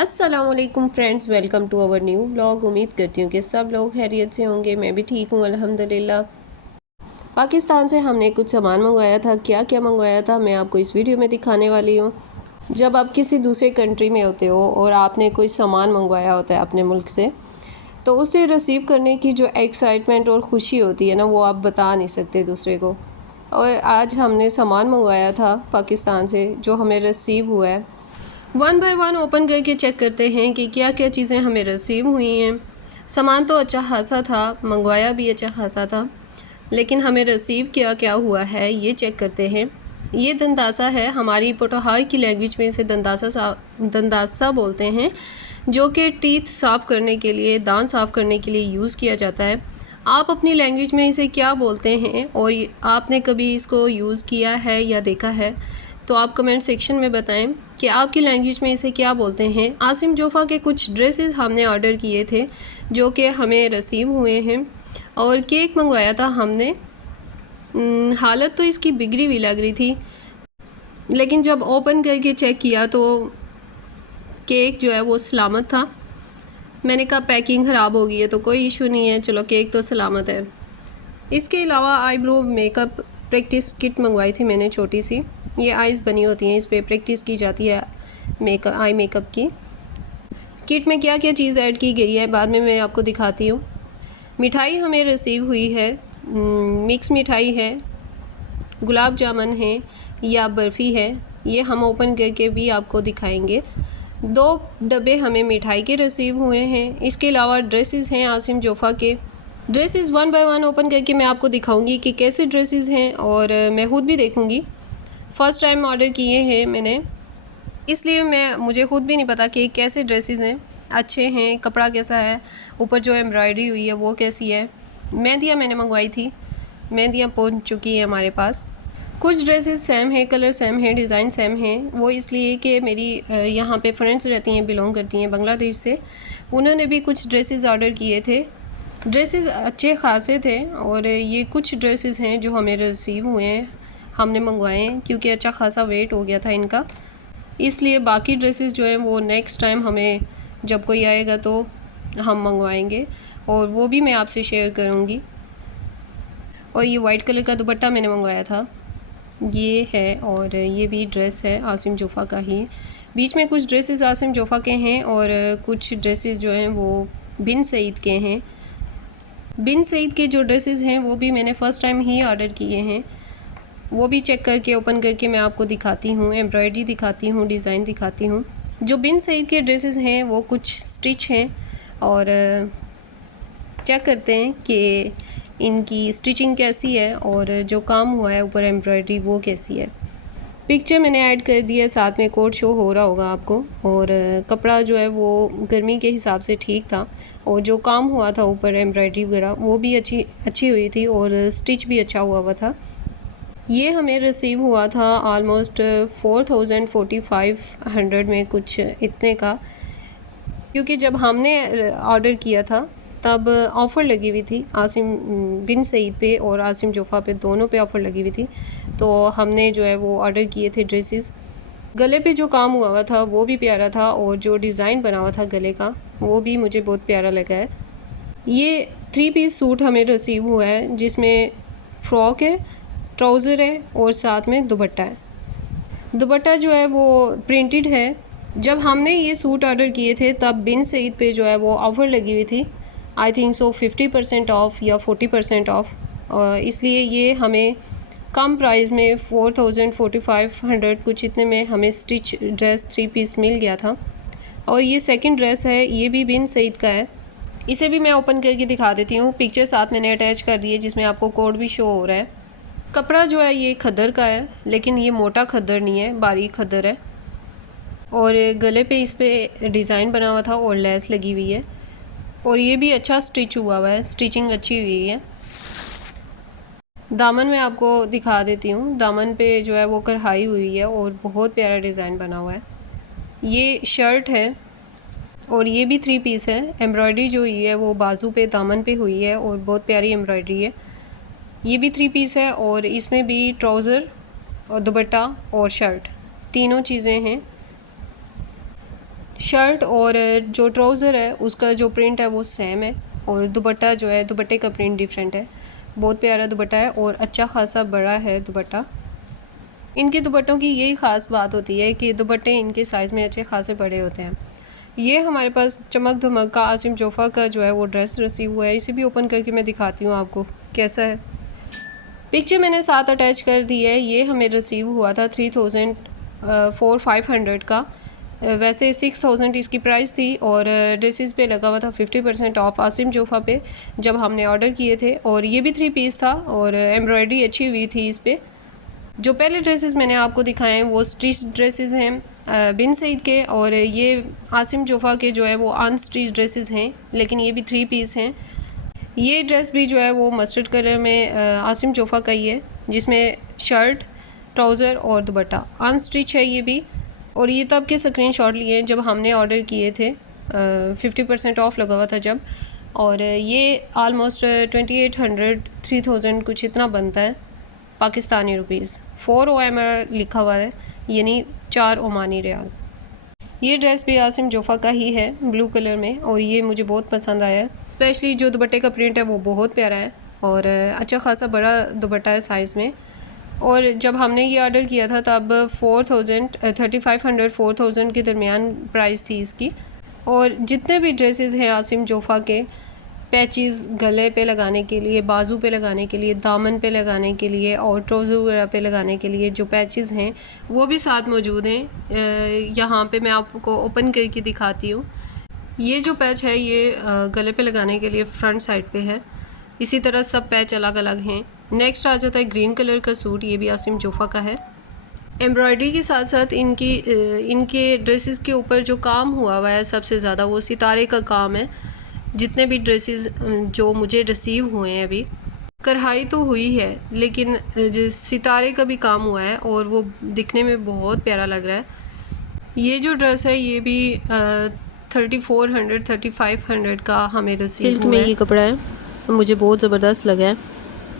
अस्सलामुअलैकुम friends, welcome to our new blog. उम्मीद करती हूँ कि सब लोग खैरियत से होंगे। मैं भी ठीक हूँ अल्हम्दुलिल्लाह। पाकिस्तान से हमने कुछ सामान मंगवाया था। क्या क्या मंगवाया था मैं आपको इस वीडियो में दिखाने वाली हूँ। जब आप किसी दूसरे कंट्री में होते हो और आपने कोई सामान मंगवाया होता है अपने मुल्क से, तो उसे रिसीव करने की जो एक्साइटमेंट और ख़ुशी होती है ना, वो आप बता नहीं सकते दूसरे को। और आज हमने सामान मंगवाया था पाकिस्तान से, जो हमें रिसीव हुआ है। वन बाय वन ओपन करके चेक करते हैं कि क्या क्या चीज़ें हमें रिसीव हुई हैं। सामान तो अच्छा खासा था, मंगवाया भी अच्छा खासा था, लेकिन हमें रिसीव क्या क्या हुआ है ये चेक करते हैं। ये दंदासा है, हमारी पोटोहाई की लैंग्वेज में इसे दंदासा बोलते हैं, जो कि टीथ साफ़ करने के लिए, दांत साफ़ करने के लिए यूज़ किया जाता है। आप अपनी लैंग्वेज में इसे क्या बोलते हैं और आपने कभी इसको यूज़ किया है या देखा है, तो आप कमेंट सेक्शन में बताएं कि आपकी लैंग्वेज में इसे क्या बोलते हैं। आसिम जोफ़ा के कुछ ड्रेसेस हमने ऑर्डर किए थे जो कि हमें रिसीव हुए हैं, और केक मंगवाया था हमने। हालत तो इसकी बिगड़ी हुई लग रही थी, लेकिन जब ओपन करके चेक किया तो केक जो है वो सलामत था। मैंने कहा पैकिंग ख़राब हो गई है तो कोई इशू नहीं है, चलो केक तो सलामत है। इसके अलावा आईब्रो मेकअप प्रैक्टिस किट मंगवाई थी मैंने, छोटी सी। ये आइज़ बनी होती हैं, इस पर प्रैक्टिस की जाती है आई मेकअप की। किट में क्या क्या चीज़ ऐड की गई है बाद में मैं आपको दिखाती हूँ। मिठाई हमें रिसीव हुई है, मिक्स मिठाई है, गुलाब जामुन है या बर्फ़ी है, ये हम ओपन करके भी आपको दिखाएंगे। 2 डब्बे हमें मिठाई के रिसीव हुए हैं। इसके अलावा ड्रेसेस हैं आसिम जोफ़ा के। Dresses one by one open करके मैं आपको दिखाऊंगी कि कैसे ड्रेसेस हैं, और मैं खुद भी देखूंगी। फ़र्स्ट टाइम ऑर्डर किए हैं मैंने, इसलिए मुझे खुद भी नहीं पता कि कैसे ड्रेसेस हैं, अच्छे हैं, कपड़ा कैसा है, ऊपर जो एम्ब्रॉयडरी हुई है वो कैसी है। मेहंदियाँ मैंने मंगवाई थी, मेहंदियाँ पहुंच चुकी हैं हमारे पास। कुछ ड्रेसेस सेम है, कलर सेम है, डिज़ाइन सेम है। वो इसलिए कि मेरी यहाँ पे फ्रेंड्स रहती हैं, बिलोंग करती हैं बांग्लादेश से। उन्होंने भी कुछ ड्रेसेस ऑर्डर किए थे। ड्रेसेस अच्छे खासे थे, और ये कुछ ड्रेसेस हैं जो हमें रिसीव हुए हैं, हमने मंगवाए हैं, क्योंकि अच्छा खासा वेट हो गया था इनका। इसलिए बाकी ड्रेसेस जो हैं वो नेक्स्ट टाइम हमें जब कोई आएगा तो हम मंगवाएंगे, और वो भी मैं आपसे शेयर करूँगी। और ये वाइट कलर का दुपट्टा मैंने मंगवाया था, ये है, और ये भी ड्रेस है आसिम जोफ़ा का ही। बीच में कुछ ड्रेसेस आसिम जोफ़ा के हैं और कुछ ड्रेसेस जो हैं वो बिन सईद के हैं। बिन सईद के जो ड्रेसेस हैं वो भी मैंने फ़र्स्ट टाइम ही ऑर्डर किए हैं, वो भी चेक करके ओपन करके मैं आपको दिखाती हूँ, एम्ब्रॉयडरी दिखाती हूँ, डिज़ाइन दिखाती हूँ। जो बिन सईद के ड्रेसेस हैं वो कुछ स्टिच हैं, और चेक करते हैं कि इनकी स्टिचिंग कैसी है और जो काम हुआ है ऊपर एम्ब्रॉयडरी वो कैसी है। पिक्चर मैंने ऐड कर दी है, साथ में कोड शो हो रहा होगा आपको। और कपड़ा जो है वो गर्मी के हिसाब से ठीक था, और जो काम हुआ था ऊपर एम्ब्रॉयडरी वगैरह वो भी अच्छी हुई थी, और स्टिच भी अच्छा हुआ था। ये हमें रिसीव हुआ था आलमोस्ट 4500 में, कुछ इतने का, क्योंकि जब हमने ऑर्डर किया था तब ऑफ़र लगी हुई थी आसिम बिन सईद पे और आसिम जोफ़ा पे, दोनों पे ऑफ़र लगी हुई थी। तो हमने जो है वो ऑर्डर किए थे ड्रेसेस। गले पे जो काम हुआ था वो भी प्यारा था, और जो डिज़ाइन बना हुआ था गले का वो भी मुझे बहुत प्यारा लगा है। ये 3 पीस सूट हमें रिसीव हुआ है, जिसमें फ़्रॉक है, ट्राउज़र है और साथ में दुपट्टा है। दुपट्टा जो है वो प्रिंटेड है। जब हमने ये सूट ऑर्डर किए थे तब बिन सईद पे जो है वो ऑफ़र लगी हुई थी, आई थिंक सो 50% ऑफ़ या 40% ऑफ़, इसलिए ये हमें कम प्राइस में 4500 कुछ इतने में हमें स्टिच ड्रेस 3 पीस मिल गया था। और ये सेकंड ड्रेस है, ये भी बिन सईद का है। इसे भी मैं ओपन करके दिखा देती हूँ, पिक्चर साथ मैंने अटैच कर दी है जिसमें आपको कोड भी शो हो रहा है। कपड़ा जो है ये खद्दर का है, लेकिन ये मोटा खद्दर नहीं है, बारीक खद्दर है, और गले पे इस पे डिज़ाइन बना हुआ था और लेस लगी हुई है, और ये भी अच्छा स्टिच हुआ है, स्टिचिंग अच्छी हुई है। दामन में आपको दिखा देती हूँ, दामन पे जो है वो कढ़ाई हुई है और बहुत प्यारा डिज़ाइन बना हुआ है। ये शर्ट है, और ये भी 3 पीस है। एम्ब्रॉयडरी जो हुई है वो बाजू पे, दामन पे हुई है, और बहुत प्यारी एम्ब्रॉयडरी है। ये भी 3 पीस है, और इसमें भी ट्राउज़र और दुपट्टा और शर्ट, तीनों चीज़ें हैं। शर्ट और जो ट्राउज़र है उसका जो प्रिंट है वो सेम है, और दुपट्टा जो है, दुपट्टे का प्रिंट डिफरेंट है। बहुत प्यारा दुपट्टा है और अच्छा खासा बड़ा है दुपट्टा। इनके दुपट्टों की यही ख़ास बात होती है कि दुपट्टे इनके साइज़ में अच्छे खासे बड़े होते हैं। ये हमारे पास चमक धमक का आसिम जोफ़ा का जो है वो ड्रेस रिसीव हुआ है। इसे भी ओपन करके मैं दिखाती हूँ आपको कैसा है। पिक्चर मैंने साथ अटैच कर दी है। ये हमें रिसीव हुआ था 3500 का। वैसे 6000 इसकी प्राइस थी, और ड्रेसेस पे लगा हुआ था 50% ऑफ आसिम जोफ़ा पे जब हमने ऑर्डर किए थे। और ये भी 3 पीस था और एम्ब्रॉयडरी अच्छी हुई थी इस पर। जो पहले ड्रेसेस मैंने आपको दिखाए हैं वो स्टिच ड्रेसेस हैं बिन सईद के, और ये आसिम जोफ़ा के जो है वो अनस्टिच ड्रेसेस हैं, लेकिन ये भी 3 पीस हैं। ये ड्रेस भी जो है वो मस्टर्ड कलर में आसिम जोफ़ा का ही है, जिसमें शर्ट, ट्राउज़र और दुपट्टा अनस्टिच है ये भी। और ये तब के स्क्रीनशॉट लिए हैं जब हमने ऑर्डर किए थे, 50% ऑफ लगा हुआ था जब। और ये आलमोस्ट 2800 3000 कुछ इतना बनता है पाकिस्तानी रुपीज़। 4 OMR लिखा हुआ है, यानी 4 ओमानी रियाल। ये ड्रेस भी आसिम जोफ़ा का ही है ब्लू कलर में, और ये मुझे बहुत पसंद आया है। स्पेशली जो दुपट्टे का प्रिंट है वो बहुत प्यारा है और अच्छा खासा बड़ा दुपट्टा है साइज़ में। और जब हमने ये ऑर्डर किया था तब 3500 4000 के दरमियान प्राइस थी इसकी। और जितने भी ड्रेसेस हैं आसिम जोफ़ा के, पैचेस गले पे लगाने के लिए, बाजू पे लगाने के लिए, दामन पे लगाने के लिए और ट्राउज़र वगैरह पे लगाने के लिए जो पैचेस हैं वो भी साथ मौजूद हैं। यहाँ पे मैं आपको ओपन करके दिखाती हूँ। ये जो पैच है ये गले पे लगाने के लिए फ्रंट साइड पे है। इसी तरह सब पैच अलग अलग हैं। नेक्स्ट आ जाता है ग्रीन कलर का सूट, ये भी आसिम जोफ़ा का है। एम्ब्रॉयडरी के साथ साथ इनके ड्रेसेस के ऊपर जो काम हुआ है सबसे ज़्यादा वो सितारे का काम है। जितने भी ड्रेसेस जो मुझे रिसीव हुए हैं अभी, कढ़ाई तो हुई है लेकिन जो सितारे का भी काम हुआ है और वो दिखने में बहुत प्यारा लग रहा है। ये जो ड्रेस है ये भी 3400 3500 का हमें रिसीव सिल्क में ये कपड़ा है, मुझे बहुत ज़बरदस्त लगा है।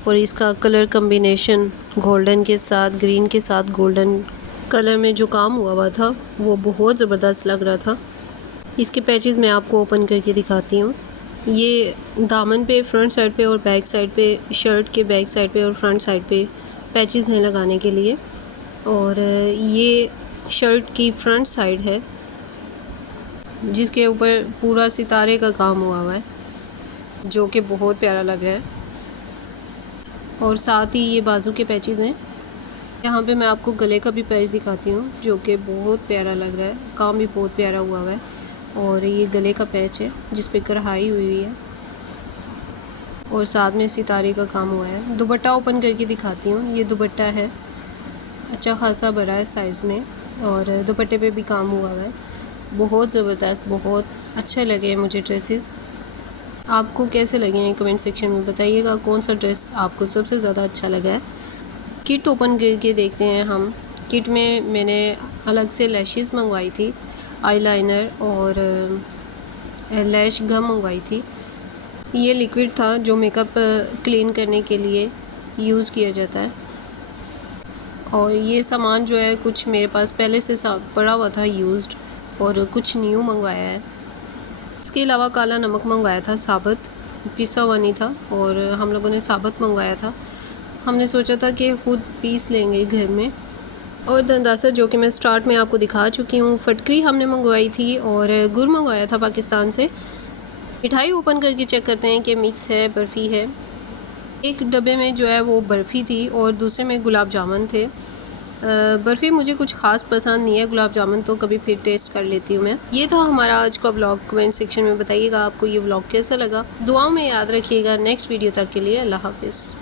और इसका कलर कम्बिनेशन गोल्डन के साथ, ग्रीन के साथ गोल्डन कलर में जो काम हुआ था वो बहुत ज़बरदस्त लग रहा था। इसके पैचेस मैं आपको ओपन करके दिखाती हूँ। ये दामन पे, फ्रंट साइड पे और बैक साइड पे, शर्ट के बैक साइड पे और फ्रंट साइड पे पैचेस हैं लगाने के लिए। और ये शर्ट की फ्रंट साइड है जिसके ऊपर पूरा सितारे का काम हुआ है जो कि बहुत प्यारा लग रहा है। और साथ ही ये बाजू के पैचेस हैं। यहाँ पे मैं आपको गले का भी पैच दिखाती हूँ जो कि बहुत प्यारा लग रहा है, काम भी बहुत प्यारा हुआ है। और ये गले का पैच है जिस पे कढ़ाई हुई है और साथ में सितारे का काम हुआ है। दुपट्टा ओपन करके दिखाती हूँ। ये दुपट्टा है, अच्छा खासा बड़ा है साइज़ में, और दुपट्टे पे भी काम हुआ है। बहुत ज़बरदस्त, बहुत अच्छे लगे मुझे ड्रेसेस। आपको कैसे लगे हैं कमेंट सेक्शन में बताइएगा, कौन सा ड्रेस आपको सबसे ज़्यादा अच्छा लगा है। किट ओपन करके देखते हैं हम। किट में मैंने अलग से लैशेस मंगवाई थी, आईलाइनर और लैश गम मंगवाई थी। ये लिक्विड था जो मेकअप क्लीन करने के लिए यूज़ किया जाता है। और ये सामान जो है कुछ मेरे पास पहले से पड़ा हुआ था यूज्ड, और कुछ न्यू मंगवाया है। इसके अलावा काला नमक मंगवाया था, साबुत, पिसा हुआ नहीं था, और हम लोगों ने साबुत मंगवाया था। हमने सोचा था कि ख़ुद पीस लेंगे घर में। और दंदासा जो कि मैं स्टार्ट में आपको दिखा चुकी हूँ। फटकरी हमने मंगवाई थी और गुड़ मंगवाया था पाकिस्तान से। मिठाई ओपन करके चेक करते हैं कि मिक्स है, बर्फ़ी है। एक डब्बे में जो है वो बर्फ़ी थी और दूसरे में गुलाब जामुन थे। बर्फ़ी मुझे कुछ ख़ास पसंद नहीं है, गुलाब जामुन तो कभी फिर टेस्ट कर लेती हूँ मैं। ये था हमारा आज का व्लॉग। कमेंट सेक्शन में बताइएगा आपको ये व्लॉग कैसा लगा। दुआओं में याद रखिएगा। नेक्स्ट वीडियो तक के लिए अल्लाह हाफ़िज़।